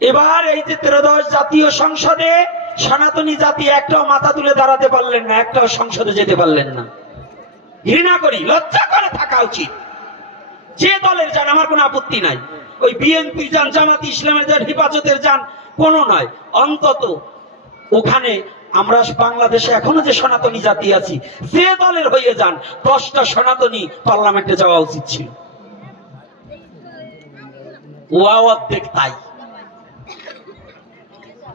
এবার এই যে 13দশ জাতীয় সংসদে সনাতনী জাতি একটাও মাথা তুলে দাঁড়াতে পারলেন না, একটাও সংসদে যেতে পারলেন না। ঘৃণা করি, লজ্জা করে থাকা উচিত। যে দলের যান আমার কোনো আপত্তি নাই, ওই বিএনপি যান, জামাত ইসলামের যান, হেফাজতের যান, কোনো নয়, অন্তত ওখানে আমরা বাংলাদেশে এখনো যে সনাতনী জাতি আছি, যে দলের হয়ে যান 10টা সনাতনী পার্লামেন্টে যাওয়া উচিত ছিল। ওয়া অর্ধেক তাই,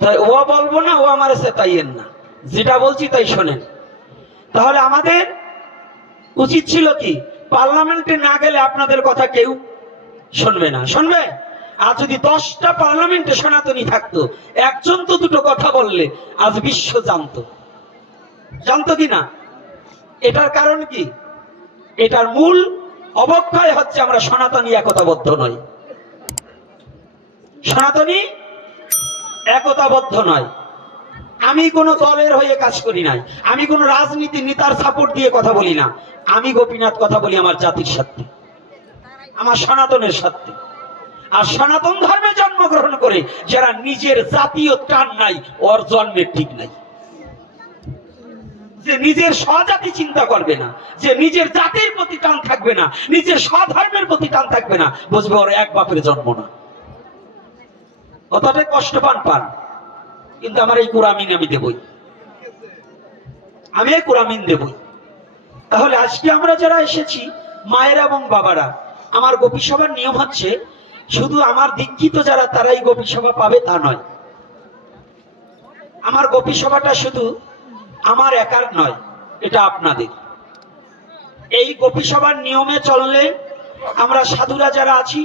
তাই ও বলবো না, ও আমার এসে তাইয়েন না, যেটা বলছি তাই শোনেন। তাহলে আমাদের উচিত ছিল কি, পার্লামেন্টে না গেলে আপনাদের কথা কেউ শুনবে না, শুনবে। আর যদি 10টা পার্লামেন্টে সনাতনী থাকতো, একজন তো দুটো কথা বললে আজ বিশ্ব জানতো, জানতো কি না? এটার কারণ কি? এটার মূল অবক্ষয় হচ্ছে আমরা সনাতনী একতাবদ্ধ নই, সনাতনী একতাবদ্ধ নয়। আমি কোন দলের হয়ে কাজ করি নাই, আমি কোন রাজনীতি নেতার সাপোর্ট দিয়ে কথা বলি না। আমি গোপীনাথ কথা বলি আমার জাতির সাথে, আমার সনাতনের সাথে। আর সনাতন ধর্মে জন্মগ্রহণ করে যারা নিজের জাতীয় টান নাই, ওর জন্মের ঠিক নাই। যে নিজের স্বজাতি চিন্তা করবে না, যে নিজের জাতির প্রতি টান থাকবে না, নিজের স্বধর্মের প্রতি টান থাকবে না, বুঝবে ওর এক বাপের জন্ম না। অতটাই কষ্ট পান। কিন্তু আমার এই কুরামিন আমি দেবই, আমি এই কুরামিন দেবই। তাহলে আজকে আমরা যারা এসেছি, মায়েরা এবং বাবারা, আমার গোপী সভার নিয়ম হচ্ছে শুধু আমার দীক্ষিত যারা তারাই গোপী সভা পাবে তা নয়। আমার গোপী সভাটা শুধু আমার একার নয়, এটা আপনাদের। এই গোপী সভার নিয়মে চললে আমরা সাধুরা যারা আছি,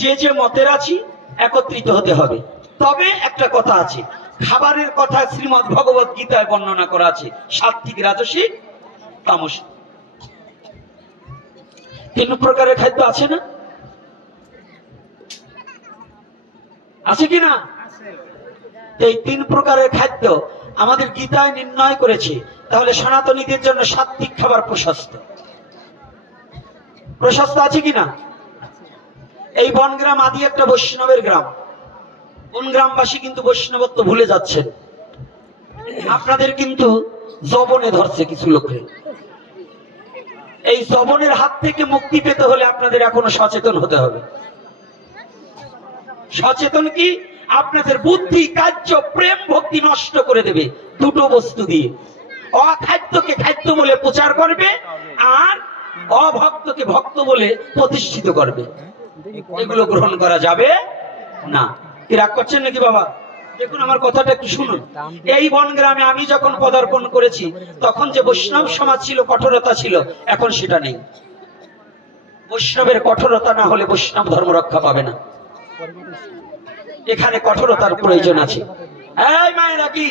যে যে মতের আছি, একত্রিত হতে হবে। তবে একটা কথা আছে, খাবারের কথা শ্রীমদ্ ভগবত গীতায় বর্ণনা করা আছে, সাত্বিক, রাজসিক, তামসিক। 3 প্রকারের খাদ্য আছে না? আছে কি না? এই 3 প্রকারের খাদ্য আমাদের গীতায় নির্ণয় করেছে। তাহলে সনাতনীদের জন্য সাত্বিক খাবার প্রশস্ত, প্রশস্ত আছে কিনা? এই বনগ্রাম আদি একটা বৈষ্ণবের গ্রাম, কোন গ্রামবাসী কিন্তু বৈষ্ণবত্ব ভুলে যাচ্ছেন। আপনাদের কিন্তু জবনে ধরছে কিছু লোকে। এই জবনের হাত থেকে মুক্তি পেতে হলে আপনাদের এখনো সচেতন হতে হবে। সচেতন কি? আপনাদের বুদ্ধি, কার্য, প্রেম, ভক্তি নষ্ট করে দেবে দুটো বস্তু দিয়ে। অখাদ্যকে খাদ্য বলে প্রচার করবে, আর অভক্তকে ভক্ত বলে প্রতিষ্ঠিত করবে। এগুলো গ্রহণ করা যাবে না। কি রাগ করছেন নাকি বাবা? দেখুন আমার কথাটা একটু শুনুন। এই বনগ্রামে আমি যখন পদার্পণ করেছি, তখন যে বৈষ্ণব সমাজ ছিল, কঠোরতা ছিল, এখন সেটা নেই। বৈষ্ণবের কঠোরতা না হলে বৈষ্ণব ধর্ম রক্ষা পাবে না। এখানে কঠোরতার প্রয়োজন আছে। এই মায়েরা কি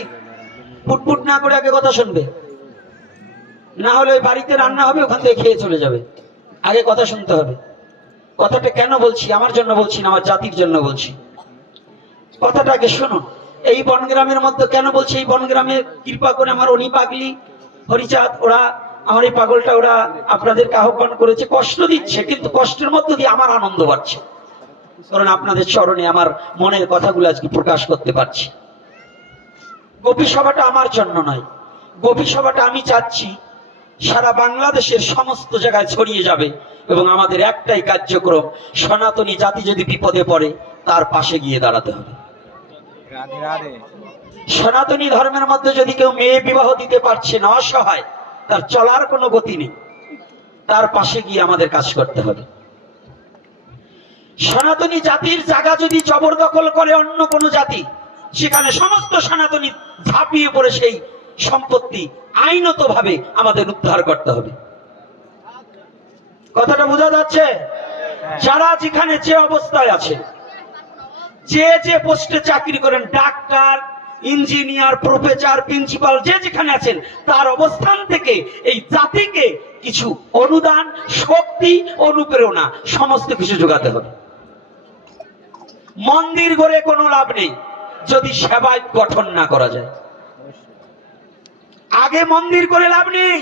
ফুটফুট না করে আগে কথা শুনবে, না হলে বাড়িতে রান্না হবে, ওখান থেকে খেয়ে চলে যাবে। আগে কথা শুনতে হবে। কথাটা কেন বলছি? আমার জন্য বলছি না, আমার জাতির জন্য বলছি। কথাটা আগে শুনুন। এই বনগ্রামের মধ্যে কেন বলছি, এই বনগ্রামে কৃপা করে আমার অনি পাগলি, হরিচাঁদ, ওরা আমার এই পাগলটা, ওরা আপনাদেরকে আহ্বান করেছে। কষ্ট দিচ্ছে, কিন্তু কষ্টের মধ্য দিয়ে আমার আনন্দ বাড়ছে, কারণ আপনাদের চরণে আমার মনের কথাগুলো আজকে প্রকাশ করতে পারছি। গোপী সভাটা আমার জন্য নয়, গোপী সভাটা আমি চাচ্ছি সারা বাংলাদেশের সমস্ত জায়গায় ছড়িয়ে যাবে। এবং আমাদের একটাই কার্যক্রম, সনাতনী জাতি যদি বিপদে পড়ে তার পাশে গিয়ে দাঁড়াতে হবে। সনাতনী ধর্মের মধ্যে যদি কেউ মেয়ে বিবাহ দিতে পারছে না, অসহায়, তার চলার কোনো গতি নেই, তার পাশে গিয়ে আমাদের কাজ করতে হবে। সনাতনী জাতির জায়গা যদি জবরদখল করে অন্য কোনো জাতি, সেখানে সমস্ত সনাতনী ঝাঁপিয়ে পড়ে সেই সম্পত্তি আইনত ভাবে আমাদের উদ্ধার করতে হবে। কথাটা বোঝা যাচ্ছে? যারা যেখানে যে অবস্থায় আছে, যে যে পোস্টে চাকরি করেন, ডাক্তার, ইঞ্জিনিয়ার, প্রফেসর, প্রিন্সিপাল, যে যেখানে আছেন, তার অবস্থান থেকে এই জাতিকে কিছু অনুদান, শক্তি, অনুপ্রেরণা সমস্ত কিছু যোগাতে হবে। মন্দির গড়ে কোনো লাভ নেই যদি সেবায়ত গঠন না করা যায়। আগে মন্দির করে লাভ নেই।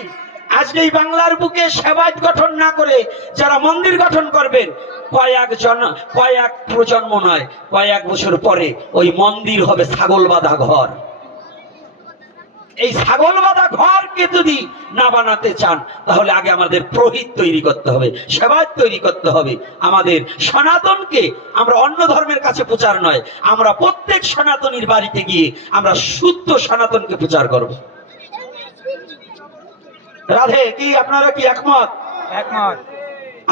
আজকে এই বাংলার বুকে সেবায়ত গঠন না করে যারা মন্দির গঠন করবেন, কয়েক প্রজন্ম নয়, কয়েক বছর পরে ওই মন্দির হবে ছাগল বাঁধা ঘর। এই ছাগল বাঁধা ঘরকে যদি না বানাতে চান, তাহলে আগে আমাদের পুরোহিত তৈরি করতে হবে, সেবায়ত তৈরি করতে হবে। আমাদের সনাতনকে আমরা অন্য ধর্মের কাছে প্রচার নয়, আমরা প্রত্যেক সনাতনীর বাড়িতে গিয়ে আমরা শুদ্ধ সনাতনকে প্রচার করব। রাধে কি আপনারা কি একমত? একমত।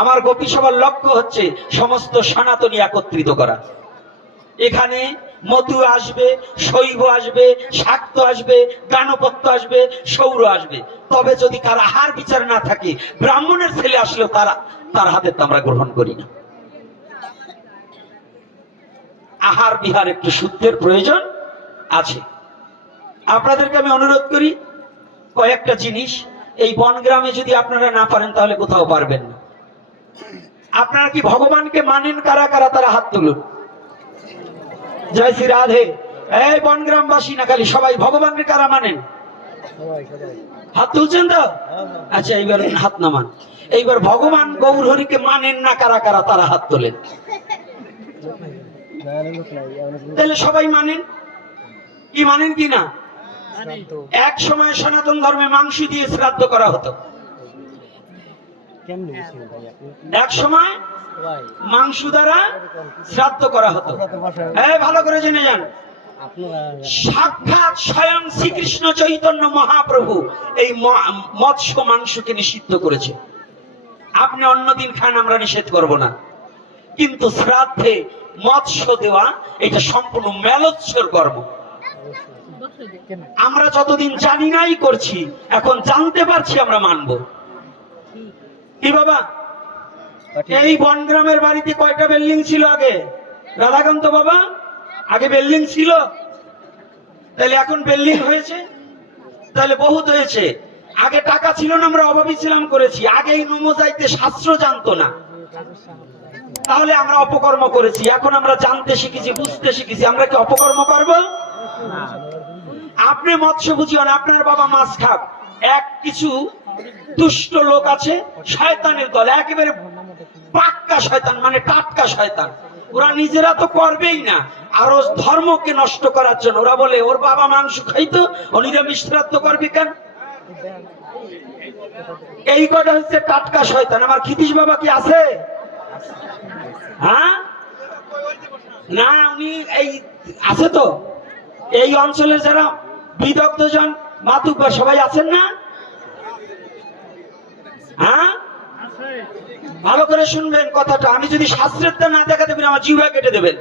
আমার গোপী সভার লক্ষ্য হচ্ছে সমস্ত সনাতনী একত্রিত করা। এখানে মধু আসবে, শৈব আসবে, শাক্ত আসবে, গানপত্য আসবে, সৌর আসবে। তবে যদি কার আহার বিচার না থাকে, ব্রাহ্মণের ছেলে আসলেও তার হাতে আমরা গ্রহণ করি না। আহার বিহার একটু শুদ্ধের প্রয়োজন আছে। আপনাদেরকে আমি অনুরোধ করি, কয়েকটা জিনিস এই বনগ্রামে যদি আপনারা না পারেন, তাহলে কোথাও পারবেন না। আপনারা কি ভগবানকে মানেন? কারা কারা তারা হাত তুলুন। জয় শ্রী রাধে। এই বনগ্রামবাসী না খালি সবাই ভগবানকে কারা মানেন? হাত তুলছেন তো? আচ্ছা, এইবার হাত নামান। এইবার ভগবান গৌর হরিকে মানেন না কারা কারা তারা হাত তোলেন। তাহলে সবাই মানেন কি? মানেন কি না? এক সময় সনাতন ধর্মে মাংস দিয়ে শ্রাদ্ধ করা হতো। এক সময় মাংস দ্বারা শ্রাদ্ধ করা হতো। ভালো করে জেনে যান, সাক্ষাৎ স্বয়ং শ্রীকৃষ্ণ চৈতন্য মহাপ্রভু এই মৎস্য মাংসকে নিষিদ্ধ করেছে। আপনি অন্যদিন খান, আমরা নিষেধ করব না, কিন্তু শ্রাদ্ধে মৎস্য দেওয়া এটা সম্পূর্ণ ম্লেচ্ছর কর্ম। আমরা যতদিন জানি নাই করছি, এখন জানতে পারছি, আমরা মানব। কি বাবা, এই বনগ্রামের বাড়িতে কয়টা বিল্ডিং ছিল আগে? রাধাকান্ত বাবা, আগে বিল্ডিং ছিল, তাহলে এখন বিল্ডিং হয়েছে, তাহলে বহুত হয়েছে। আগে টাকা ছিল না, আমরা অভাবী ছিলাম, করেছি। আগে এই নমো যাইতে শাস্ত্র জানতো না, তাহলে আমরা অপকর্ম করেছি। এখন আমরা জানতে শিখেছি, বুঝতে শিখেছি, আমরা কি অপকর্ম করব? আপনি মৎস্য বুঝিও না, আপনার বাবা মাছ খাক। এক কিছু দুষ্ট লোক আছে, শয়তানের দল, একেবারে পাক্কা শয়তান, মানে টাটকা শয়তান। ওরা নিজেরা তো করবেই না, আর ধর্মকে নষ্ট করার জন্য ওরা বলে ওর বাবা মাংস খাইতো, ও নিরামিষ শ্রাদ্ধ করবে কেন? এই কটা হচ্ছে টাটকা শয়তান। আমার ক্ষিতীশ বাবা কি আছে? হ্যাঁ, না, উনি এই আছে তো। এই অঞ্চলের যারা বিদগ্ধজন মাতুব্বা সবাই আছেন না? হ্যাঁ, ভালো করে শুনবেন কথাটা। আমি যদি শাস্ত্রের না দেখাতে পারি, আমার জিহ্বা কেটে দেবেন।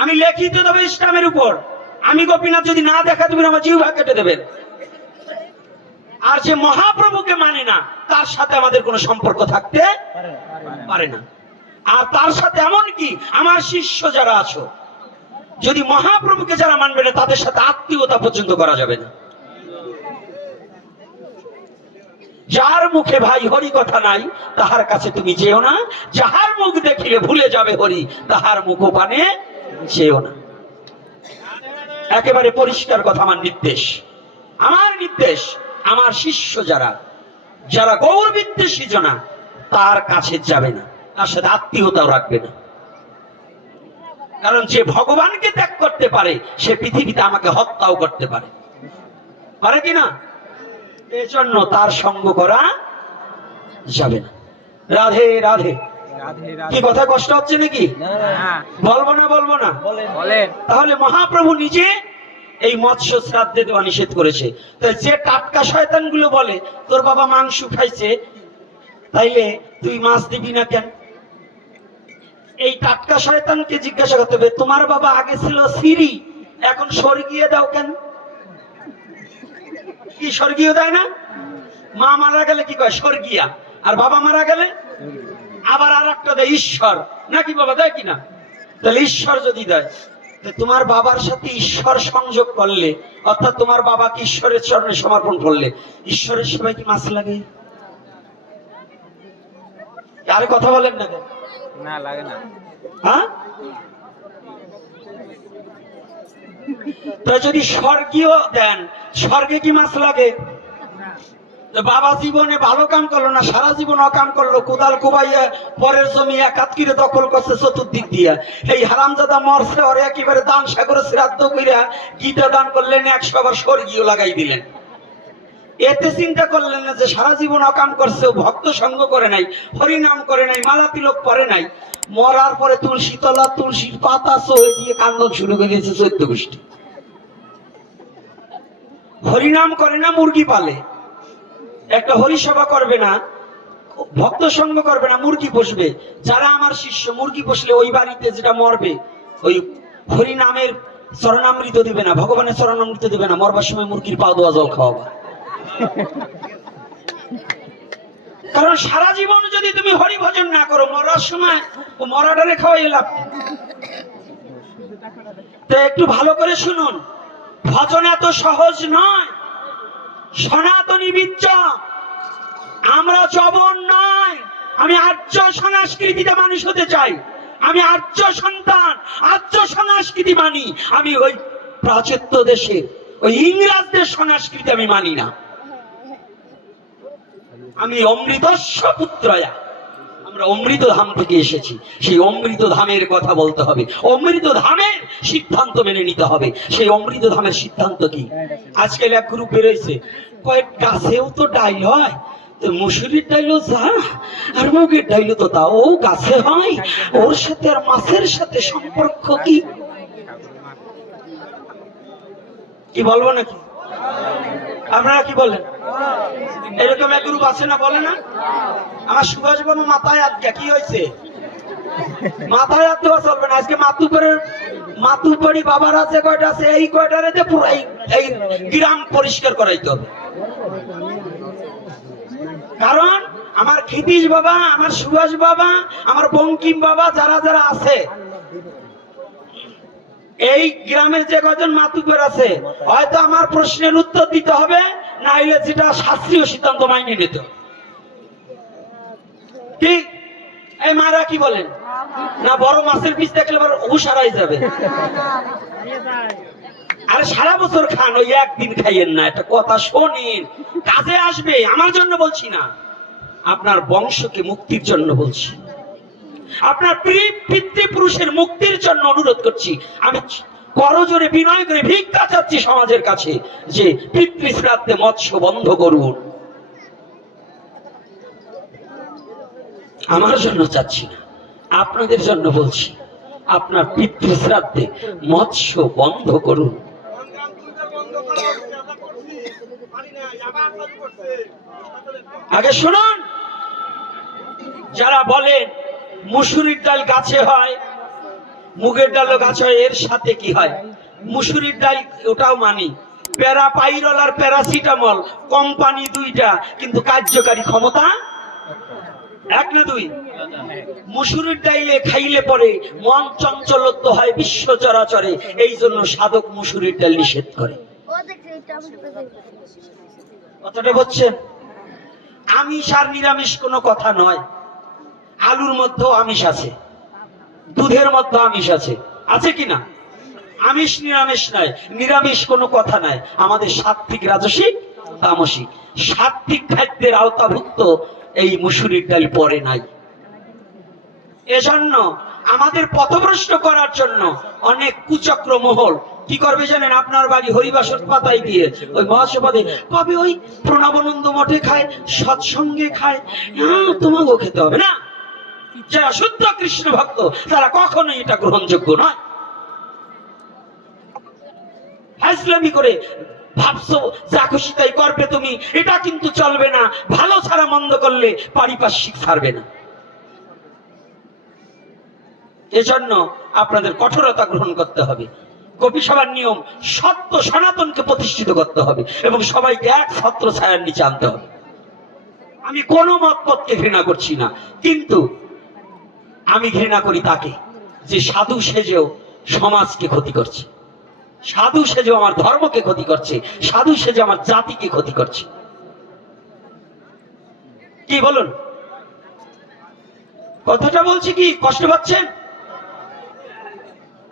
আমি লিখিত দেবো ইসলামের উপর। আমি গোপীনাথ যদি না দেখাতে পারি, আমার জিহ্বা কেটে দেবেন। আর যে মহাপ্রভুকে মানে না, তার সাথে আমাদের কোনো সম্পর্ক থাকতে পারে না। আর তার সাথে এমন কি, আমার শিষ্য যারা আছো, যদি মহাপ্রভুকে যারা মানবে না, তাদের সাথে আত্মীয়তা পর্যন্ত করা যাবে না। যার মুখে ভাই হরি কথা নাই, তাহার কাছে তুমি যেও না। যাহার মুখ দেখিলে ভুলে যাবে হরি, তাহার মুখ পানে যেও না। একেবারে পরিষ্কার কথা, আমার নির্দেশ, আমার নির্দেশ। আমার শিষ্য যারা যারা গৌর বিদ্বেষী জনা, তার কাছে যাবে না, তার সাথে আত্মীয়তাও রাখবে না। কারণ যে ভগবানকে ত্যাগ করতে পারে, সে পৃথিবীতে আমাকে হত্যাও করতে পারে, পারে কিনা? এজন্য তার সঙ্গ করা যাবে না। রাধে রাধে। কি কথা কষ্ট হচ্ছে নাকি? বলবো না? বলবো না? তাহলে মহাপ্রভু নিজে এই মৎস্য শ্রাদ্ধে দেওয়া নিষেধ করেছে। তাই যে টাটকা শয়তান গুলো বলে তোর বাবা মাংস খাইছে, তাইলে তুই মাছ দিবি না কেন? এই টাটকা শয়তানকে জিজ্ঞাসা করতে হবে, তোমার বাবা আগে ছিল সিঁড়ি, এখন স্বর্গীয় দাও কেন? কি স্বর্গীয় দেয় না? মা মারা গেলে কি কয়? স্বর্গীয়া। আর বাবা মারা গেলে আবার আর একটা দেয়, ঈশ্বর। নাকি বাবা দেয় কিনা? তাহলে ঈশ্বর যদি দেয়, তোমার বাবার সাথে ঈশ্বর সংযোগ করলে, অর্থাৎ তোমার বাবাকে ঈশ্বরের চরণে সমর্পণ করলে, ঈশ্বরের সেবায় কি মাছ লাগে? আরে কথা বলেন না কেন? না, লাগে না। হ্যাঁ, তো যদি স্বর্গীয় দেন, স্বর্গে কি মাছ লাগে? বাবা জীবনে ভালো কাম করলো না, সারা জীবন অকাম করলো, কোদাল কোবাইয়া পরের জমি একাত করে দখল করছে চতুর্দিক দিয়া। এই হারামজাদা মরছে, ওরে একেবারে দান সাগরে শ্রাদ্ধ কইরা গীতা দান করলেন, 100 বার স্বর্গীয় লাগাই দিলেন। এতে চিন্তা করলেন না যে সারা জীবন অকাম করছে, ভক্ত সঙ্গ করে নাই, হরিনাম করে নাই, মালা তিলক করে নাই, মরার পরে তুলসী তলা তুলসীর পাতা চোহে দিয়ে কান্দন শুরু করে দিয়েছে 14 গোষ্ঠী। হরিনাম করে না, মুরগি পালে, একটা হরিসভা করবে না, ভক্ত সঙ্গ করবে না, মুরগি পোষবে। যারা আমার শিষ্য মুরগি পোষলে ওই বাড়িতে যেটা মরবে ওই হরিনামের চরণামৃত দিবে না, ভগবানের চরণামৃত দিবে না, মরবার সময় মুরগির পা দোয়া জল খাওয়াবা। কারণ সারা জীবন যদি তুমি হরি ভজন না করো, মরার সময় ও মরাটারে খাওয়াই লাভ। তো একটু ভালো করে শুনুন, ভজন এত সহজ নয়। সনাতনী বীর্য, আমরা চবন নয়। আমি আর্য সংস্কৃতিতে মানুষ হতে চাই, আমি আর্য সন্তান, আর্য সংস্কৃতি মানি। আমি ওই প্রাচ্য দেশে ওই ইংরেজদের সংস্কৃতি আমি মানি না। আমি অমৃতস্য পুত্রয়া, আমরা অমৃত ধাম থেকে এসেছি, সেই অমৃত ধামের কথা বলতে হবে, অমৃত ধামের সিদ্ধান্ত মেনে নিতে হবে। সেই অমৃত ধামের সিদ্ধান্ত কি? আজকাল এক গ্রুপ বেরোইছে, কয়েক গাছেও তো ডাইল হয়, তো মুসুরির ডাইলও যা আর মুগের ডাইলও তো তা, ও গাছে হয়, ওর সাথে আর মাছের সাথে সম্পর্ক কি? কি বলবো নাকি? আপনারা কি বলেন? এরকম এক গ্রুপ আছে না, বলে না? আমার সুভাষ বাবু মাথায় আটকা, কি হয়েছে? মাথায় হাত দেওয়া চলবে না। আজকে মাতুপাড়ি বাবার আছে কয়টা আছে, এই কয়টারে পুরো এই গ্রাম পরিষ্কার করাইতে হবে। কারণ আমার ক্ষিতীশ বাবা, আমার সুভাষ বাবা, আমার বঙ্কিম বাবা, যারা যারা আছে এই গ্রামের যে কয়জন মাতুব্বর আছে, হয়তো আমার প্রশ্নের উত্তর দিতে হবে, না হলে যেটা শাস্ত্রীয় সিদ্ধান্ত মাইনে নিতে। ঠিক? এই মারা কি বলেন না? বড় মাছের পিস দেখলে হুশ হারাই যাবে। আরে সারা বছর খান, ওই একদিন খাইয়েন না। একটা কথা শোনেন, কাজে আসবে। আমার জন্য বলছি না, আপনার বংশকে মুক্তির জন্য বলছি, আপনার পিতৃপুরুষের মুক্তির জন্য অনুরোধ করছি। আমি করজোরে বিনয় করে ভিক্ষা চাচ্ছি সমাজের কাছে যে পিতৃ শ্রাদ্ধে মৎস্য বন্ধ করুন। আমার জন্য চাচ্ছি না, আপনাদের জন্য বলছি, আপনার পিতৃ শ্রাদ্ধে মৎস্য বন্ধ করুন। আগে শুনুন, যারা বলেন মুসুরির ডাল গাছে হয়, মুগের ডালও গাছে হয়, এর সাথে কি হয়? মুসুরির ডাল ওটাও মানি, প্যারাপাইরল আর প্যারাসিটামল কোম্পানি দুইটা, কিন্তু কার্যকারী ক্ষমতা এক না দুই। মুসুরির ডাইলে খাইলে পরে মন চঞ্চলত্ব হয় বিশ্ব চরাচরে, এই জন্য সাধক মুসুরির ডাল নিষেধ করে। কথাটা বুঝছেন? আমিষ আর নিরামিষ কোনো কথা নয়। আলুর মধ্যেও আমিষ আছে, দুধের মধ্যে আমিষ আছে, আছে কিনা? আমিষ নিরামিষ নয়, নিরামিষ কোনো কথা নয়। আমাদের সাত্বিক, রাজসিক, তামসিক, সাত্বিক খাদ্যের আওতাভুক্ত এই মুসুরির ডাল পড়ে নাই। এজন্য আমাদের পথভ্রষ্ট করার জন্য অনেক কুচক্র মহল কি করবে জানেন? আপনার বাড়ি হরিবাসর পাতায় দিয়ে ওই মহাসভাতে কবে ওই প্রণবানন্দ মঠে খায়, সৎসঙ্গে খায়, তোমাকেও খেতে হবে না। যারা শুদ্ধ কৃষ্ণ ভক্ত তারা কখনোই এটা গ্রহণযোগ্য নয়। হাজলামি করে ভাবছো যা খুশি তাই করবে তুমি, এটা কিন্তু চলবে না। ভালো ছাড়া মন্দ করলে পারিপার্শ্বিক ছাড়বে না। এজন্য আপনাদের কঠোরতা গ্রহণ করতে হবে। গোপী সভার নিয়ম, সত্য সনাতনকে প্রতিষ্ঠিত করতে হবে এবং সবাইকে এক ছত্র ছায়ার নিচে আনতে হবে। আমি কোনো মতপথকে ঘৃণা করছি না, কিন্তু আমি ঘৃণা করি তাকে যে সাধু সেজেও সমাজকে ক্ষতি করছে, সাধু সেজে আমার ধর্মকে ক্ষতি করছে, সাধু সেজে আমার জাতিকে ক্ষতি করছে। কি বলুন? কথাটা বলছি কি কষ্ট পাচ্ছেন?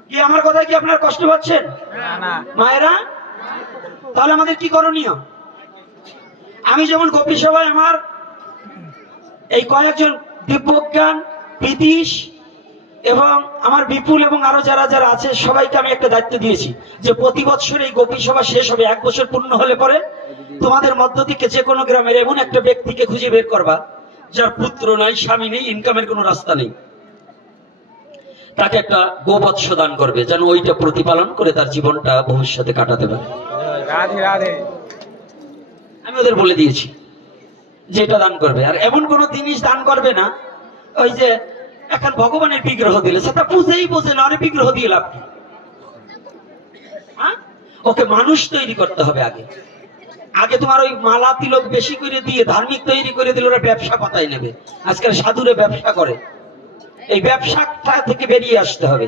কি আমার কথায় কি আপনার কষ্ট পাচ্ছেন? মায়েরা, তাহলে আমাদের কি করণীয়? আমি যেমন গোপী সভায় আমার এই কয়েকজন দিব্যজ্ঞান, প্রীতিশ এবং আমার বিপুল এবং আরো যারা যারা আছে সবাইকে আমি একটা দায়িত্ব দিয়েছি যে প্রতি বছর এই গোপী সভা শেষ হবে, 1 বছর পূর্ণ হলে পরে তোমাদের মধ্য থেকে যে কোনো গ্রামের এমন একটা ব্যক্তিকে খুঁজে বের করবা যার পুত্র নাই, স্বামী নেই, ইনকামের কোনো রাস্তা নেই, তাকে একটা গোবৎস দান করবে, যেন ওইটা প্রতিপালন করে তার জীবনটা ভবিষ্যতে কাটাতে পারে। রাধে রাধে। আমি ওদের বলে দিয়েছি যে এটা দান করবে। আর এমন কোন জিনিস দান করবে না ওই যে এখন ভগবানের বিগ্রহ দিলে সেটা বুঝেই বোঝে না, আরে বিগ্রহ দিয়ে লাভ কি? ওকে মানুষ তৈরি করতে হবে আগে। আগে তোমার ওই মালা তিলক বেশি করে দিয়ে ধার্মিক তৈরি করে দিলে ওরা ব্যবসা পাতায় নেবে। আজকাল সাধুরে ব্যবসা করে, এই ব্যবসাটা থেকে বেরিয়ে আসতে হবে।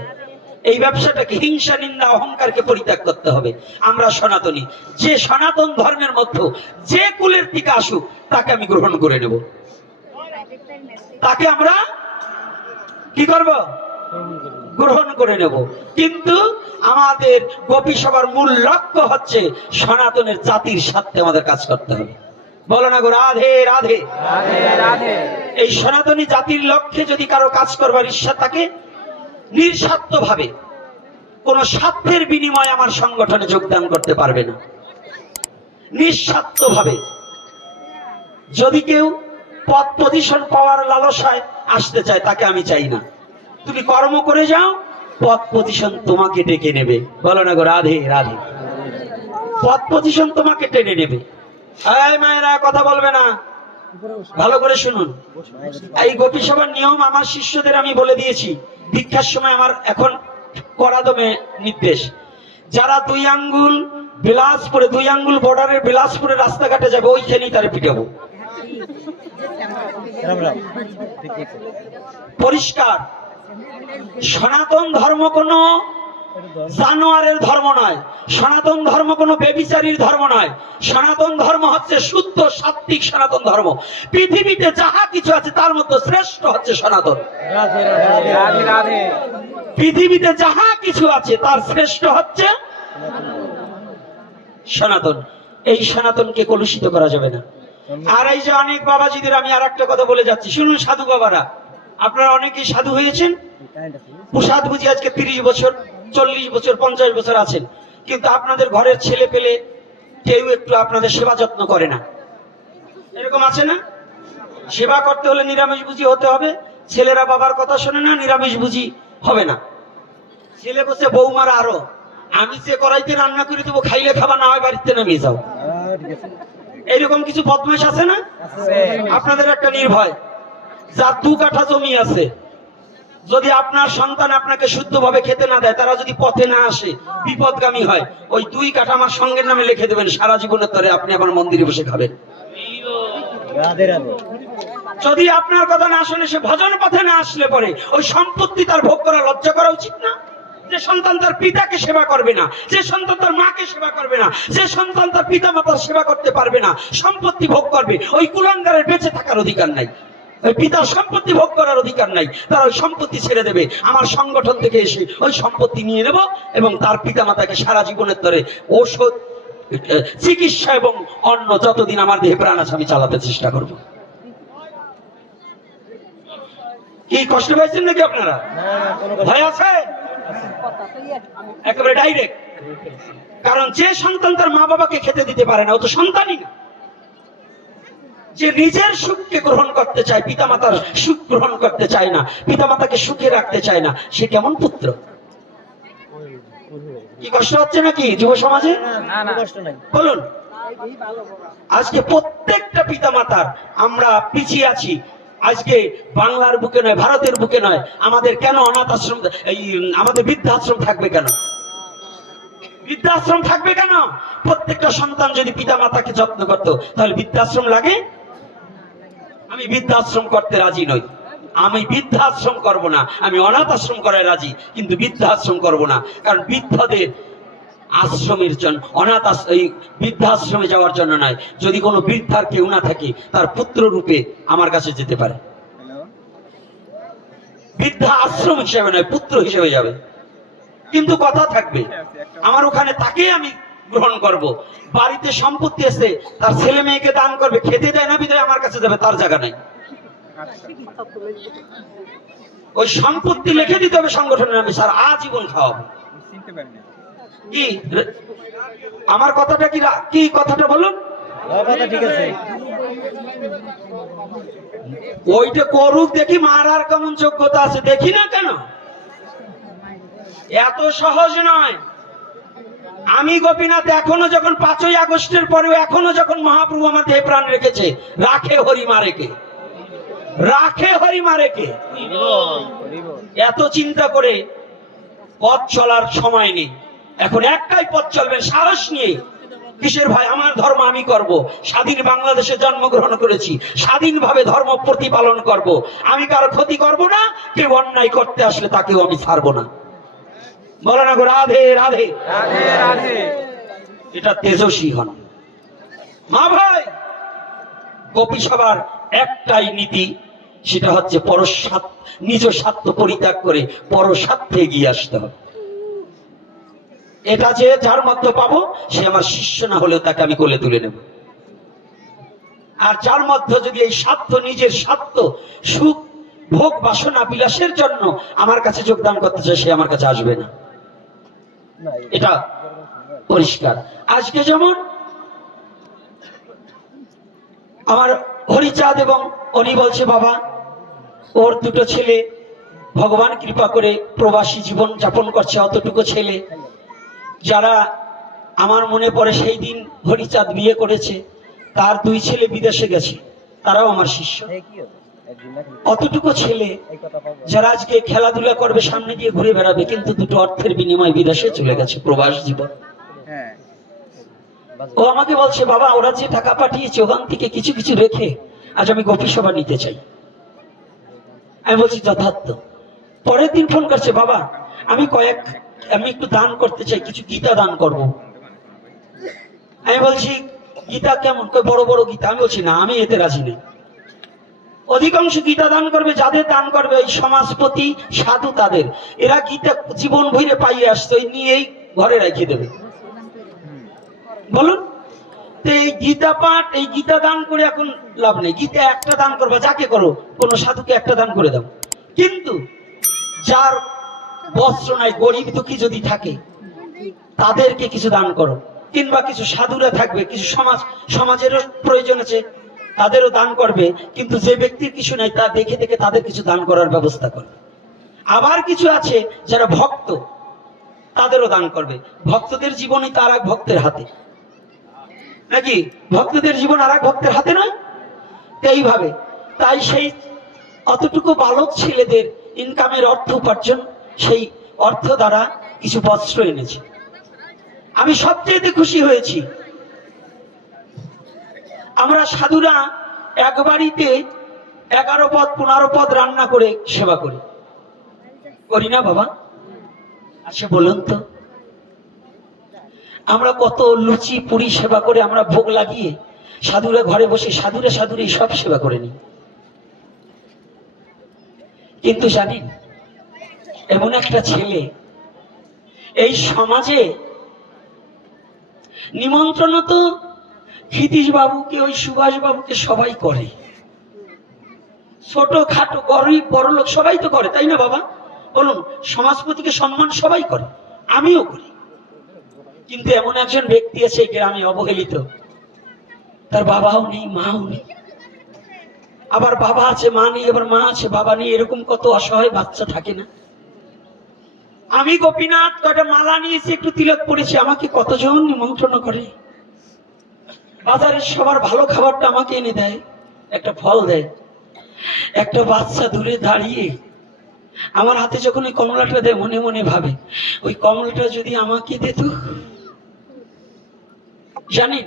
এই ব্যবসাটাকে হিংসা, নিন্দা, অহংকারকে পরিত্যাগ করতে হবে। আমরা সনাতনী, যে সনাতন ধর্মের মধ্যে যে কুলের থেকে আসুক তাকে আমি গ্রহণ করে নেব, তাকে আমরা কি করব? গ্রহণ করে নেব। কিন্তু আমাদের গোপী সভার মূল লক্ষ্য হচ্ছে সনাতনের জাতির স্বার্থে আমাদের কাজ করতে হবে। বলো না গো রাধে রাধে। এই সনাতনী জাতির লক্ষ্যে যদি কারো কাজ করবার ইচ্ছা থাকে, নিঃস্বার্থ ভাবে কোন স্বার্থের বিনিময়ে আমার সংগঠনে যোগদান করতে পারবে না। নিঃস্বার্থ ভাবে যদি কেউ পদ পজিশন পাওয়ার লালসায় আসতে চায়, তাকে আমি চাই না। তুমি কর্ম করে যাও, পদ পজিশন তোমাকে ডেকে নেবে। বলো না গো রাধে রাধে। পদ পজিশন তোমাকে টেনে নেবে। এই মায়েরা কথা বলবে না, ভালো করে শুনুন। এই গোপী সভার নিয়ম আমার শিষ্যদের আমি বলে দিয়েছি। দীক্ষার সময় আমার এখন করাদমে নির্দেশ, যারা 2 আঙ্গুল বিলাসপুরে, 2 আঙ্গুল বর্ডারের বিলাসপুরে রাস্তাঘাটে যাবে, ওইখানেই তারা পিটাবো। পরিষ্কার। সনাতন ধর্ম কোন জানোয়ারের ধর্ম নয়, সনাতন ধর্ম কোনো বেবিচারীর ধর্ম নয়। সনাতন ধর্ম হচ্ছে শুদ্ধ সাত্বিক সনাতন ধর্ম। পৃথিবীতে যাহা কিছু আছে তার মধ্যে শ্রেষ্ঠ হচ্ছে সনাতন। পৃথিবীতে যাহা কিছু আছে তার শ্রেষ্ঠ হচ্ছে সনাতন। এই সনাতনকে কলুষিত করা যাবে না। আর এই যে অনেক বাবাজিদের আমি আর একটা কথা বলে যাচ্ছি, শুনুন সাধু বাবারা, আপনারা অনেকেই সাধু হয়েছেন, প্রসাদ বুঝি আজকে 30 বছর 40 বছর 50 বছর আছেন, কিন্তু আপনাদের ঘরের ছেলে পেলে কেউ একটু আপনাদের সেবা যত্ন করে না। এরকম আছে না? সেবা করতে হলে নিরামিষ বুঝি হতে হবে। ছেলেরা বাবার কথা শোনে না, নিরামিষ বুঝি হবে না। ছেলে বসে বৌমারা আরো, আমি যে করাইতে রান্না করে দেবো, খাইলে খাবা, না হয় বাড়িতে নামিয়ে যাও। এইরকম কিছু বদমাশ আছে না? আপনাদের একটা নির্ভয়, যার 2 কাঠা জমি আছে, যদি আপনার সন্তান আপনাকে শুদ্ধভাবে খেতে না দেয়, তারা যদি পথে না আসে, বিপদগামী হয়, ওই 2 কাঠা আমার সঙ্গের নামে লিখে দেবেন, সারা জীবনের তরে আপনি আমার মন্দিরে বসে খাবেন। যদি আপনার কথা না শুনে সে ভজন পথে না আসলে পরে ওই সম্পত্তি তার ভোগ করা লজ্জা করা উচিত না? যে সন্তান তার পিতাকে সেবা করবে না, যে সন্তান তার মাকে সেবা করবে না, যে সন্তান তার পিতা মাতার সেবা করতে পারবে না, সম্পত্তি ভোগ করবে, ওই কুলাঙ্গারের বেঁচে থাকার অধিকার নাই। ওই পিতার সম্পত্তি ভোগ করার অধিকার নাই। তারা ওই সম্পত্তি ছেড়ে দেবে, আমার সংগঠন থেকে এসে ওই সম্পত্তি নিয়ে নেব এবং তার পিতা মাতাকে সারা জীবনের তরে ঔষধ, চিকিৎসা এবং অন্য যতদিন আমার দেহে প্রাণ আছে আমি চালাতে চেষ্টা করব। কি কষ্ট পাইছেন নাকি আপনারা? ভয় আছে? একেবারে ডাইরেক্ট। কারণ যে সন্তান তার মা বাবাকে খেতে দিতে পারে না, ও তো সন্তানই না। যে নিজের সুখকে গ্রহণ করতে চায়, পিতামাতার সুখ গ্রহণ করতে চায় না, পিতামাতাকে সুখে রাখতে চায় না, সে কেমন পুত্র? কি কষ্ট হচ্ছে নাকি যুব সমাজে? বলুন। আজকে প্রত্যেকটা পিতামাতার আমরা পিছিয়ে আছি। আজকে বাংলার বুকে নয়, ভারতের বুকে নয়, আমাদের কেন অনাথ আশ্রম, এই আমাদের বৃদ্ধাশ্রম থাকবে কেন? বৃদ্ধাশ্রম থাকবে কেন? প্রত্যেকটা সন্তান যদি পিতা মাতাকে যত্ন করতো, তাহলে বৃদ্ধাশ্রম লাগে? আমি বৃদ্ধাশ্রম করতে রাজি নই। আমি বৃদ্ধাশ্রম করব না, আমি অনাথ আশ্রম করায় রাজি, কিন্তু বৃদ্ধাশ্রম করব না। কারণ বৃদ্ধদের আশ্রমের জন্য, অনাথ এই বৃদ্ধাশ্রমে যাওয়ার জন্য নয়। যদি কোনো বৃদ্ধার কেউ না থাকে, তার পুত্র রূপে আমার কাছে যেতে পারে। বৃদ্ধা আশ্রম হিসেবে নয়, পুত্র হিসেবে যাবে। কিন্তু কথা থাকবে, আমার ওখানে তাকে আমি গ্রহণ করব। বাড়িতে সম্পত্তি আছে, তার ছেলে মেয়েকে দান করবে, খেতে দেয় না বিধায় আমার কাছে যাবে, তার জায়গা নাই। ওই সম্পত্তি লিখে দিতে হবে সংগঠনের নামে, স্যার আজীবন খাওয়াবো। কি আমার কথাটা কি কথাটা বলুন? ঠিক আছে, ওইটা করুক, দেখি মারার কেমন যোগ্যতা আছে, দেখি না কেন? এত সহজ নয়। আমি গোপীনাথ এখনো যখন 5ই আগস্টের পরেও এখনো যখন মহাপ্রভু আমার দেহ প্রাণ রেখেছে, রাখে হরি মারেকে, রাখে হরি মারেকে। এত চিন্তা করে পথ চলার সময় নেই। এখন একটাই পথ চলবেন, সাহস নিয়ে। কিসের ভাই? আমার ধর্ম আমি করব। স্বাধীন বাংলাদেশে জন্মগ্রহণ করেছি, স্বাধীনভাবে ধর্ম প্রতিপালন করব। আমি কারো ক্ষতি করব না, কেউ অন্যায় করতে আসলে তাকেও আমি ছাড়বো না। বলো না গো রাধে রাধে রাধে রাধে। এটা তেজস্বী হন। মা ভাই, গোপী সবার একটাই নীতি, সেটা হচ্ছে পরস্বার্থ, নিজ স্বার্থ পরিত্যাগ করে পরস্বার্থে এগিয়ে আসতে হবে। এটা যে যার মধ্যে পাবো, সে আমার শিষ্য না হলেও তাকে আমি কোলে তুলে নেব। আর যার মধ্যে যদি এই স্বার্থ, নিজের স্বার্থ, সুখ ভোগ বাসনা বিলাসের জন্য আমার কাছে যোগদান করতে চায়, সে আমার কাছে আসবে না। এটা পরিষ্কার। আজকে যেমন আমার হরিচাঁদ এবং উনি বলছে, বাবা ওর 2টো ছেলে ভগবান কৃপা করে প্রবাসী জীবন যাপন করছে, অতটুকু ছেলে যারা আমার মনে পড়ে সেই দিন হরিচাঁদ বিয়ে করেছে, তার 2 ছেলে বিদেশে গেছে, তারাও আমার শিষ্য। অতটুকু ছেলে যারা আজকে খেলাধুলা করবে, সামনে দিয়ে ঘুরে বেড়াবে, কিন্তু 2টো অর্থের বিনিময়ে বিদেশে চলে গেছে, প্রবাস জীবন। ও আমাকে বলছে, বাবা ওরা যে টাকা পাঠিয়েছে ওখান থেকে কিছু কিছু রেখে আজ আমি গোপী সভা নিতে চাই। আমি বলছি যথার্থ। পরের দিন ফোন করছে, বাবা আমি একটু দান করতে চাই, কিছু গীতা দান করব। আমি বলছি গীতা কেমন? বড় বড় গীতা। আমি বলছি না, আমি এতে রাজি নেই। অধিকাংশ গীতা দান করবে, যাদের দান করবে ওই সমাজপতি সাধু, তাদের। এরা গীতা জীবন ভরে পাইয়ে আসতো, নিয়েই ঘরে রেখে দেবে। বলুন তো, এই গীতা পাঠ, এই গীতা দান করে এখন লাভ নেই। গীতা একটা দান করবে, যাকে করো, কোন সাধুকে একটা দান করে দাও। কিন্তু যার বস্ত্র নাই, গরিব দুঃখী যদি থাকে, তাদেরকে কিছু দান করো। কিংবা কিছু সাধুরা থাকবে, কিছু সমাজেরও প্রয়োজন আছে, তাদেরও দান করবে। কিন্তু যে ব্যক্তির কিছু নাই, তা দেখে দেখে তাদের কিছু দান করার ব্যবস্থা করবে। আবার কিছু আছে যারা ভক্ত, তাদেরও দান করবে। ভক্তদের জীবনই তার এক ভক্তের হাতে, নাকি? ভক্তদের জীবন আর এক ভক্তের হাতে নয়? এইভাবে তাই সেই অতটুকু বালক ছেলেদের ইনকামের অর্থ উপার্জন, সেই অর্থ দ্বারা কিছু বস্ত্র এনেছে। আমি সবচেয়ে খুশি হয়েছি, আমরা সাধুরা এক বাড়িতে 11 পদ 15 পদ রান্না করে সেবা করি না বাবা? আচ্ছা বলুন তো, আমরা কত লুচি পুরি সেবা করে, আমরা ভোগ লাগিয়ে সাধুরা ঘরে বসে সাধুরে সব সেবা করে নি। কিন্তু জানেন, এমন একটা ছেলে এই সমাজে নিমন্ত্রণ তো ক্ষিতীশ বাবুকে, ওই সুভাষ বাবুকে সবাই করে, ছোট খাটো গরিব বড় লোক সবাই তো করে, তাই না বাবা? বলুন, সমাজপতিকে সম্মান সবাই করে, আমিও করি। কিন্তু এমন একজন ব্যক্তি আছে এই গ্রামে অবহেলিত, তার বাবাও নেই, মাও নেই। আবার বাবা আছে মা নেই, আবার মা আছে বাবা নেই। এরকম কত অসহায় বাচ্চা থাকে না? আমি গোপীনাথ কয়টা মালা নিয়েছি, একটু তিলক পড়েছি, আমাকে কতজন নিমন্ত্রণ করে। বাজারের সবার ভালো খাবারটা আমাকে এনে দেয়, একটা ফল দেয়। একটা বাচ্চা দূরে দাঁড়িয়ে আমার হাতে যখন ওই কমলাটা দেয়, মনে মনে ভাবে ওই কমলাটা যদি আমাকে দিত। জানেন,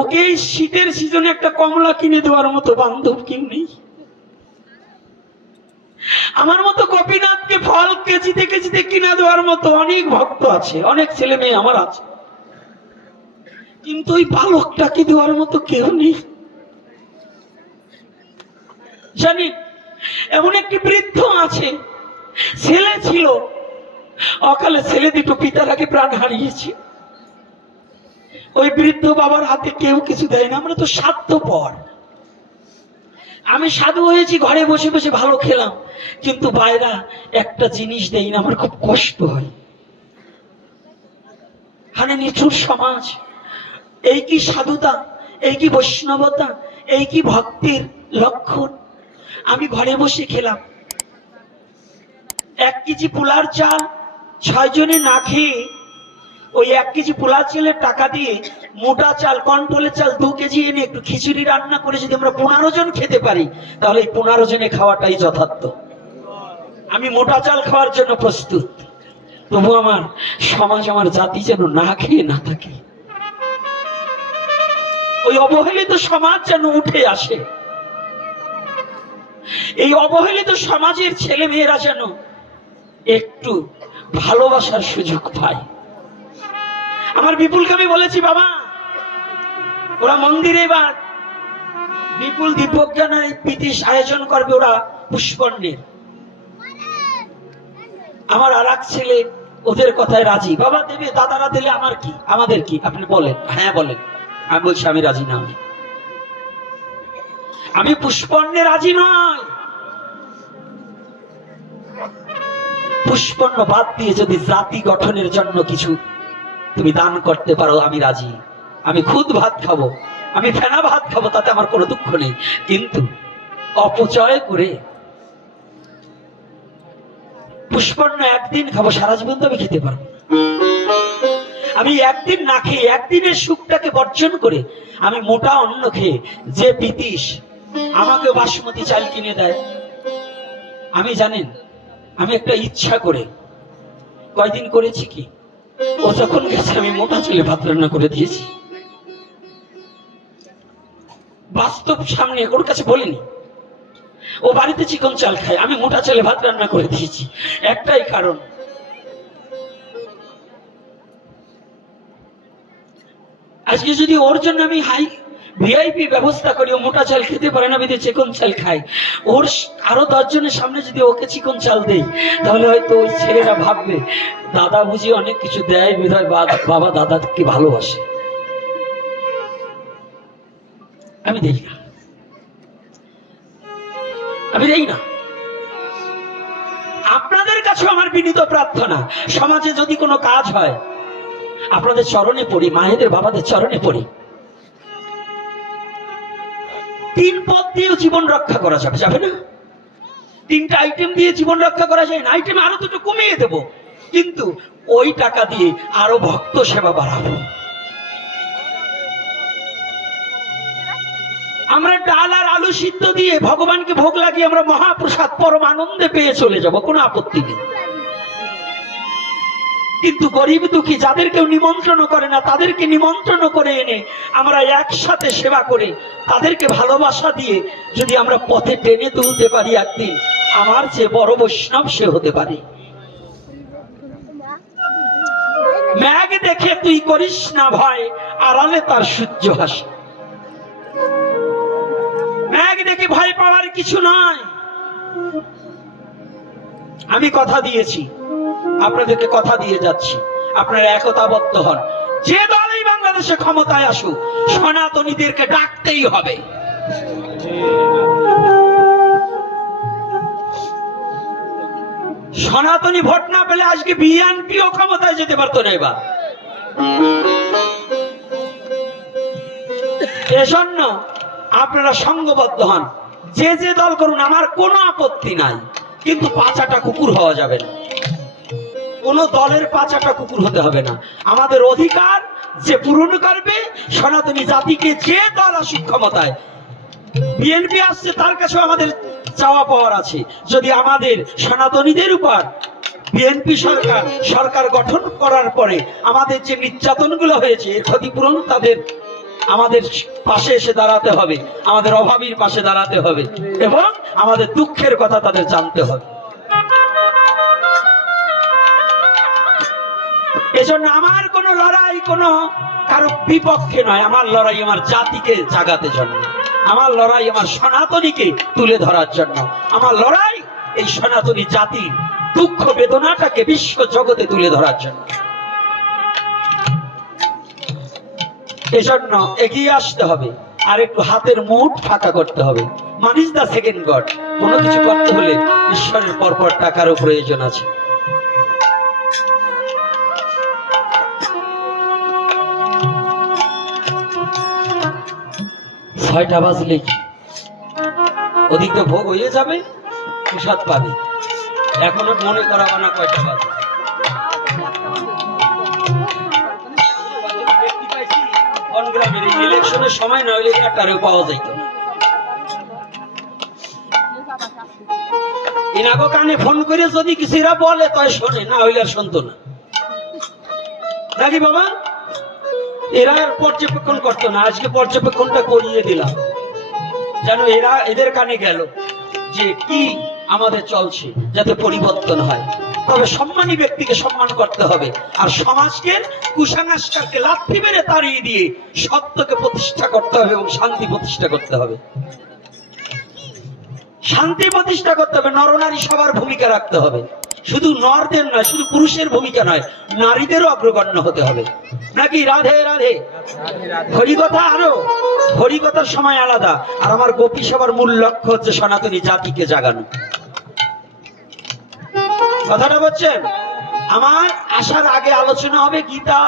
ওকে শীতের সিজনে একটা কমলা কিনে দেওয়ার মতো বান্ধব কেউ নেই। আমার মতো গোপীনাথকে ফল কেজিতে কেজিতে কিনে দেওয়ার মতো অনেক ভক্ত আছে, অনেক ছেলে মেয়ে আমার আছে, কিন্তু ওই বালকটাকে দেওয়ার মতো কেউ নেই। জানেন, এমন একটি বৃদ্ধ আছে, ছেলে ছিল, অকালে ছেলে দুটো পিতার আগে প্রাণ হারিয়েছে। ওই বৃদ্ধ বাবার হাতে কেউ কিছু দেয় না, আমরা তো স্বার্থপর। আমি সাধু হয়েছি, ঘরে বসে বসে ভালো খেলাম, কিন্তু বাইরা একটা জিনিস দেই না, আমার খুব কষ্ট হয়। হানে নিঠুর সমাজ। এই কি সাধুতা? এই কি বৈষ্ণবতা? এই কি ভক্তির লক্ষণ? আমি ঘরে বসে খেলাম, 1 কেজি পোলার চাল 6 জনে না খেয়ে ওই 1 কেজি পোলার চালের টাকা দিয়ে মোটা চাল, কন্ট্রোলের চাল 2 কেজি এনে একটু খিচুড়ি রান্না করে যদি আমরা 15 জন খেতে পারি, তাহলে এই 15 জনে খাওয়াটাই যথার্থ। আমি মোটা চাল খাওয়ার জন্য প্রস্তুত, তবু আমার সমাজ, আমার জাতি যেন না খেয়ে না থাকে। ওই অবহেলিত সমাজ যেন উঠে আসে। এই অবহেলিত সমাজের ছেলে মেয়েরা যেন একটু ভালোবাসার সুযোগ পায়। আমার বিপুলকে আমি বলেছি, বাবা ওরা মন্দিরে এবার বিপুল দীপজ্ঞানের পিতিশ আয়োজন করবে, ওরা পুষ্করণের। আমার আর এক ছেলে ওদের কথায় রাজি। বাবা দেবে, দাদারা দিলে আমার কি, আমাদের কি, আপনি বলেন। হ্যাঁ বলেন। আমি বলছি আমি রাজি না, আমি পুষ্করণে রাজি নয়। পুষ্করণ বাদ দিয়ে যদি জাতি গঠনের জন্য কিছু তুমি দান করতে পারো, আমি রাজি। আমি খুদ ভাত খাবো, আমি ফেনা ভাত খাবো, তাতে আমার কোনো দুঃখ নেই, কিন্তু অপচয় করে পুষ্করণ একদিন খাবো, সারা জীবন তো আমি খেতে পারবো না। আমি একদিন না খেয়ে, একদিনের সুখটাকে বর্জন করে আমি মোটা অন্ন খেয়ে, যে পিতিশ আমাকে বাসমতি চাল কিনে দেয়, আমি জানেন আমি একটা ইচ্ছা করে কয়দিন করেছি কি, ও যখন গেছে আমি মোটা চালে ভাত রান্না করে দিয়েছি। বাস্তব সামনে ওর কাছে বলিনি, ও বাড়িতে চিকন চাল খায়, আমি মোটা চালে ভাত রান্না করে দিয়েছি। একটাই কারণ, আজকে যদি ওর জন্য আমি ভিআইপি ব্যবস্থা করি, ও মোটা চাল খেতে পারে না, বিধে চিকন চাল খায়, ওর আরো 10 জনের সামনে যদি ওকে চিকন চাল দেই, তাহলে হয়তো ওই ছেলেরা ভাববে দাদা বুঝি অনেক কিছু দেয়, বিধায় বাবা দাদাকে ভালোবাসে। আমি দেই না, আমি দেই না। আপনাদের কাছে আমার বিনীত প্রার্থনা, সমাজে যদি কোনো কাজ হয় আপনাদের চরণে পড়ি, মায়েদের বাবাদের চরণে পড়ি। 3 পদ দিয়েও জীবন রক্ষা করা যাবে, যাবে না? 3টা আইটেম দিয়ে জীবন রক্ষা করা যায় না, আইটেম আরো 2টো কমিয়ে দেব, কিন্তু ওই টাকা দিয়ে আরো ভক্ত সেবা বাড়াবো। আমরা ডাল আর আলু সিদ্ধ দিয়ে ভগবানকে ভোগ লাগিয়ে আমরা মহাপ্রসাদ পরম আনন্দে পেয়ে চলে যাব, কোনো আপত্তি নেই। কিন্তু গরিব দুঃখী যাদের কেউ নিমন্ত্রণ করে না, তাদেরকে নিমন্ত্রণ করে এনে আমরা একসাথে সেবা করে তাদেরকে ভালোবাসা দিয়ে যদি আমরা পথে টেনে তুলতে পারি, একদিন আমার যে বড় বৈষ্ণব সে হতে পারে। মেঘ দেখে তুই করিস না ভয়, আড়ালে তার সূর্য হাসে। মেঘ দেখে ভয় পাওয়ার কিছু নয়। আমি কথা দিয়েছি, আপনাদেরকে কথা দিয়ে যাচ্ছি, আপনারা একতাবদ্ধ হন। যে দলই বাংলাদেশে ক্ষমতায় আসুক, সনাতনীদেরকে ডাকতেই হবে। সনাতনী ভোট না পেলে আজকে বিএনপিও ক্ষমতায় যেতে পারতো না। এবার এজন্য আপনারা সংঘবদ্ধ হন, যে যে দল করুন, আমার কোনো আপত্তি নাই, কিন্তু পাঁচাটা কুকুর হওয়া যাবে না। কোন দলের পাঁচাটা কুকুর হতে হবে না। আমাদের অধিকার যে পূরণ করবে, সনাতনী জাতিকে যে দল আসুক ক্ষমতায়, বিএনপি আসছে তার কাছে আমাদের চাওয়া পাওয়ার আছে। যদি আমাদের সনাতনীদের উপর বিএনপি সরকার গঠন করার পরে আমাদের যে নির্যাতনগুলো হয়েছে, এর ক্ষতিপূরণ তাদের আমাদের পাশে এসে দাঁড়াতে হবে, আমাদের অভাবীর পাশে দাঁড়াতে হবে, এবং আমাদের দুঃখের কথা তাদের জানতে হবে। এজন্য আমার কোনো লড়াই কোনো কারো বিপক্ষে নয়, আমার লড়াই আমার জাতিকে জাগাতে জন্য, আমার লড়াই আমার সনাতনীকে তুলে ধরার জন্য, আমার লড়াই এই সনাতনী জাতির দুঃখ বেদনাটাকে বিশ্ব জগতে তুলে ধরার জন্য। এজন্য এগিয়ে আসতে হবে আর একটু হাতের মুঠ ফাঁকা করতে হবে। মান ইজ দ্য সেকেন্ড গড। কোনো কিছু করতে হলে ঈশ্বরের পরপর টাকারও প্রয়োজন আছে। ছয়টা বাজলে ওদিক তো ভোগ হয়ে যাবে, প্রসাদ পাবে। এখনো মনে করাবো না কয়টা বাজে। গ্রামের এই ইলেকশনের সময় না হইলে একটারেও পাওয়া যাইত না। এনাগো কানে ফোন করে যদি কিছুরা বলে তাই শোনে, না হইলে আর শুনতো না নাকি বাবা? এরা আর পর্যবেক্ষণ করতো না, আজকে পর্যবেক্ষণটা করিয়ে দিলাম যেন এরা এদের কানে গেল যে কি আমাদের চলছে, যাতে পরিবর্তন হয়। তবে সম্মানী ব্যক্তিকে সম্মান করতে হবে, আর সমাজকে কুসংস্কারকে লাথি মেরে তাড়িয়ে দিয়ে সত্যকে প্রতিষ্ঠা করতে হবে এবং শান্তি প্রতিষ্ঠা করতে হবে। শান্তি প্রতিষ্ঠা করতে হবে, নরনারী সবার ভূমিকা রাখতে হবে। শুধু নরদের নয়, শুধু পুরুষের ভূমিকা নয়, নারীদেরও অগ্রগণ্য হতে হবে নাকি? রাধে রাধে। হরিকথা আরো, হরিকথার সময় আলাদা, আর আমার গোপী সভার মূল লক্ষ্য হচ্ছে সনাতনী জাতিকে জাগানো। কথাটা বলছেন? আমার আসার আগে আলোচনা হবে গীতা,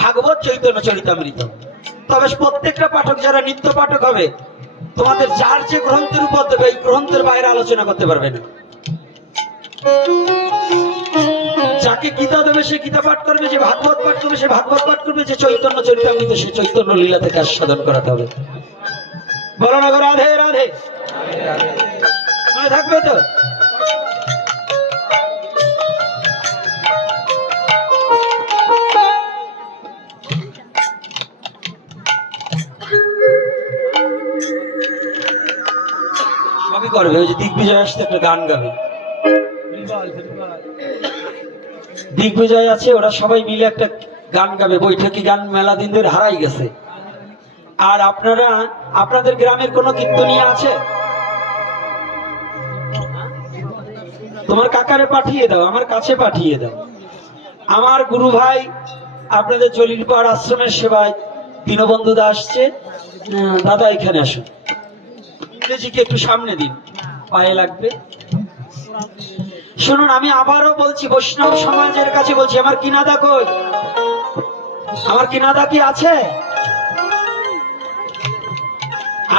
ভাগবত, চৈতন্য চরিতামৃত। তবে প্রত্যেকটা পাঠক যারা নিত্য পাঠক হবে, তোমাদের যার যে গ্রন্থের উপর দেবে এই গ্রন্থের বাইরে আলোচনা করতে পারবে না। যাকে গীতা দেবে সে গীতা পাঠ করবে, যে ভাগবত পাঠ করবে সে ভাগবত পাঠ করবে, যে চৈতন্য চরিতামৃত সে চৈতন্য লীলা থেকে আস্বাদন করাতে হবে। বলো না রাধে রাধে। মনে থাকবে তো? সবই করবে। ওই যে দিগ্বিজয় আসতে একটা গান গাবে, দিগ্বিজয় আছে, ওরা সবাই মিলে একটা গান গাবে। বৈঠকি গান মেলা দিন ধরে হারাই গেছে। আর আপনারা, আপনাদের গ্রামের কোনো কীর্তনিয়া আছে? তোমার কাকারে পাঠিয়ে দাও, আমার কাছে পাঠিয়ে দাও। আমার গুরু ভাই আপনাদের জলিলপাড় আশ্রমের সেবায় দীনবন্ধু দা আসছে। দাদা এখানে আসুন, ইংরেজিকে একটু সামনে দিন, পায়ে লাগবে। শুনুন, আমি আবারও বলছি, বৈষ্ণব সমাজের কাছে বলছি, আমার কিনাদা কই? আমার কিনাদা কি আছে?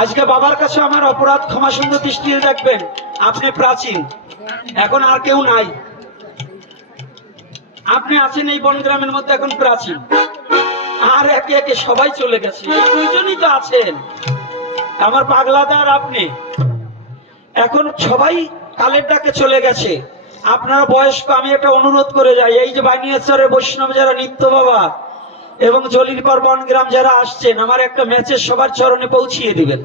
আজকে বাবার কাছে আমার অপরাধ ক্ষমা সুন্দর দৃষ্টিতে দেখবেন। আপনি প্রাচীন, এখন আর কেউ নাই। আপনি আছেন এই বনগ্রামের মধ্যে এখন প্রাচীন, আর একে একে সবাই চলে গেছে। দুইজনই তো আছেন, আমার পাগলাদার আপনি। এখন সবাই কালের ডাকে চলে গেছে। আপনারা বয়স্ক, আমি একটা অনুরোধ করে যাই, এই যে বানিয়াচরের বৈষ্ণব যারা নিত্য বাবা এবং জলিলপাড় বনগ্রাম যারা আসছেন, আমার একটা মেসেজ সবার চরণে পৌঁছিয়ে দিবেন।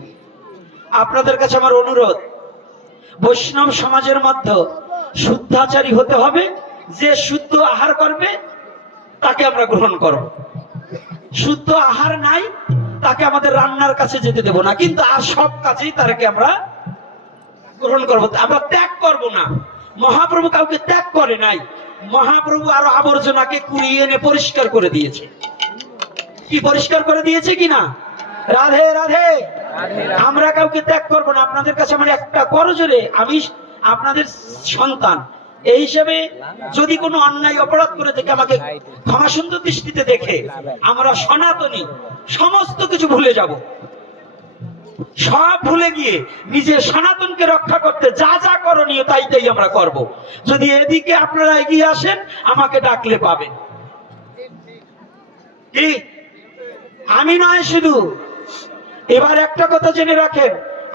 আপনাদের কাছে আমার অনুরোধ, বৈষ্ণব সমাজের মধ্যে শুদ্ধাচারী হতে হবে। যে শুদ্ধ আহার করবে তাকে আমরা গ্রহণ করব। শুদ্ধ আহার নাই তাকে আমাদের রান্নার কাছে যেতে দেব না, কিন্তু আর সব কাজেই তাকে আমরা গ্রহণ করব, আমরা ত্যাগ করব না। মহাপ্রভু কাউকে ত্যাগ করে নাই। মহাপ্রভু আরো আবর্জনাকে কুড়িয়ে এনে পরিষ্কার করে দিয়েছে। কি পরিষ্কার করে দিয়েছে কিনা? রাধে রাধে। আমরা কাউকে ত্যাগ করব না। আপনাদের কাছে আমার একটা করজোরে, আমি আপনাদের সন্তান এই হিসেবে যদি কোনো অন্যায় অপরাধ করে থেকে আমাকে ক্ষমা সুন্দর দৃষ্টিতে দেখে, আমরা সনাতনী সমস্ত কিছু ভুলে যাব। সব ভুলে গিয়ে নিজের সনাতনকে রক্ষা করতে যা যা করণীয় তাই তাই আমরা করব। যদি এদিকে আপনারা এগিয়ে আসেন, আমাকে ডাকলে পাবেন। কি আমি নয় শুধু, এবার একটা কথা জেনে রাখেন,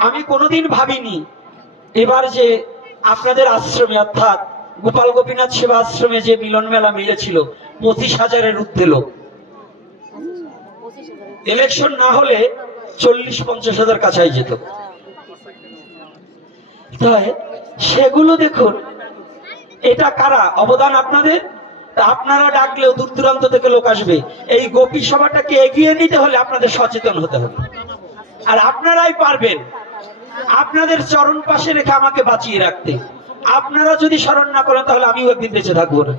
আমি কোনোদিন ভাবিনি এবার যে আপনাদের আশ্রমে অর্থাৎ গোপাল গোপীনাথ সেবা আশ্রমে যে মিলন মেলা মিলেছিল 25,000-এর ঊর্ধ্বে লোক, ইলেকশন না হলে 40-50,000 কাছাই যেত। তাই সেগুলো দেখুন, এটা কারা অবদান আপনাদের? আপনারা ডাকলেও দূর দূরান্ত থেকে লোক আসবে। এই গোপী সভাটাকে এগিয়ে নিতে হলে আপনাদের সচেতন হতে হবে, আর আপনারাই পারবেন আপনাদের চরণ পাশে রেখে আমাকে বাঁচিয়ে রাখতে। আপনারা যদি স্মরণ না করেন তাহলে আমিও একদিন বেঁচে থাকবো না।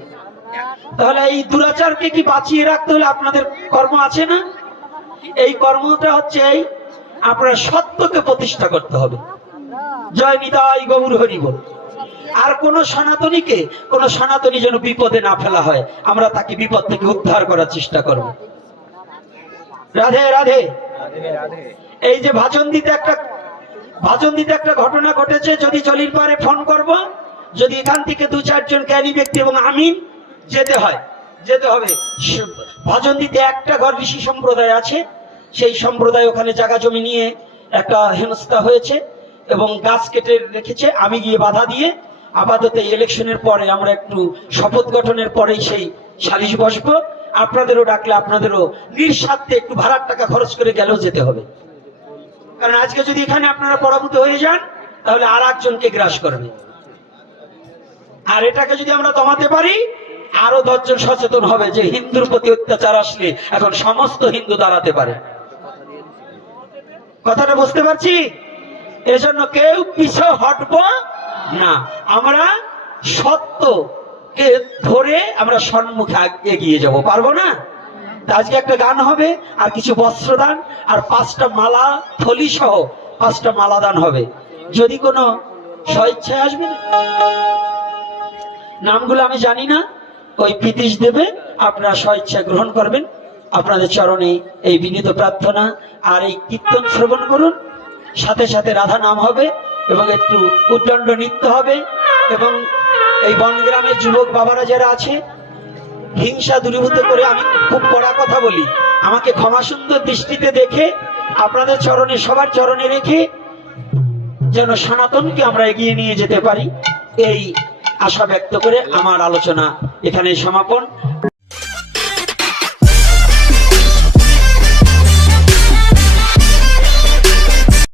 তাহলে এই দুরাচারকে কি বাঁচিয়ে রাখতে হলে আপনাদের কর্ম আছে না? এই কর্মটা হচ্ছে এই আপনার সত্যকে প্রতিষ্ঠা করতে হবে। জয় নিতাই গৌর হরি বল। আর কোন সনাতনী যেন বিপদে না ফেলা হয়, আমরা তাকে বিপদ থেকে উদ্ধার করার চেষ্টা করব। রাধে রাধে। এই যে ভাজনদিতে একটা ঘটনা ঘটেছে, যদি চলির পারে ফোন করব, যদি এখান থেকে 2-4 জ্ঞানী ব্যক্তি এবং আমিন যেতে হবে। ভাজনদিতে একটা ঘর ঋষি সম্প্রদায় আছে, সেই সম্প্রদায় ওখানে জায়গা জমি নিয়ে একটা হেনস্থা হয়েছে এবং গাছ কেটে রেখেছে। আমি গিয়ে বাধা দিয়ে আপাতত ইলেকশনের পরে আমরা একটু শপথ গঠনের পরেই সেই সালিশ বসবো। আপনাদেরও ডাকলে আপনাদেরও নিঃস্বার্থে একটু ভাড়ার টাকা খরচ করে গেলেও যেতে হবে, কারণ আজকে যদি এখানে আপনারা পরাভূত হয়ে যান তাহলে আর একজনকে গ্রাস করবে। আর এটাকে যদি আমরা দমাতে পারি, আরো 10 জন সচেতন হবে যে হিন্দুর প্রতি অত্যাচার আসলে এখন সমস্ত হিন্দু দাঁড়াতে পারে। কথাটা বুঝতে পারছি? এজন্য কেউ পিছু হটবো না, আমরা সত্যকে ধরে আমরা সম্মুখে এগিয়ে যাব, পারবো না? আজকে একটা গান হবে, আর কিছু বস্ত্রদান, আর 5টা মালা থলি সহ 5টা মালা দান হবে। যদি কোনো স্বেচ্ছায় আসবে, নামগুলো আমি জানি না, ওই প্রীতিশ দেবে, আপনারা স্বেচ্ছায় গ্রহণ করবেন। আপনাদের চরণে এই বিনীত প্রার্থনা। আর এই কীর্তন শ্রবণ করুন, সাথে সাথে রাধা নাম হবে এবং একটু উদ্দণ্ড নৃত্য হবে। এবং এই বনগ্রামের যুবক বাবারা যারা আছে, হিংসা দূরীভূত করে, আমি খুব কড়া কথা বলি, আমাকে ক্ষমা সুন্দর দৃষ্টিতে দেখে আপনাদের চরণে, সবার চরণে রেখে যেন সনাতনকে আমরা এগিয়ে নিয়ে যেতে পারি, এই আশা ব্যক্ত করে আমার আলোচনা এখানে সমাপন।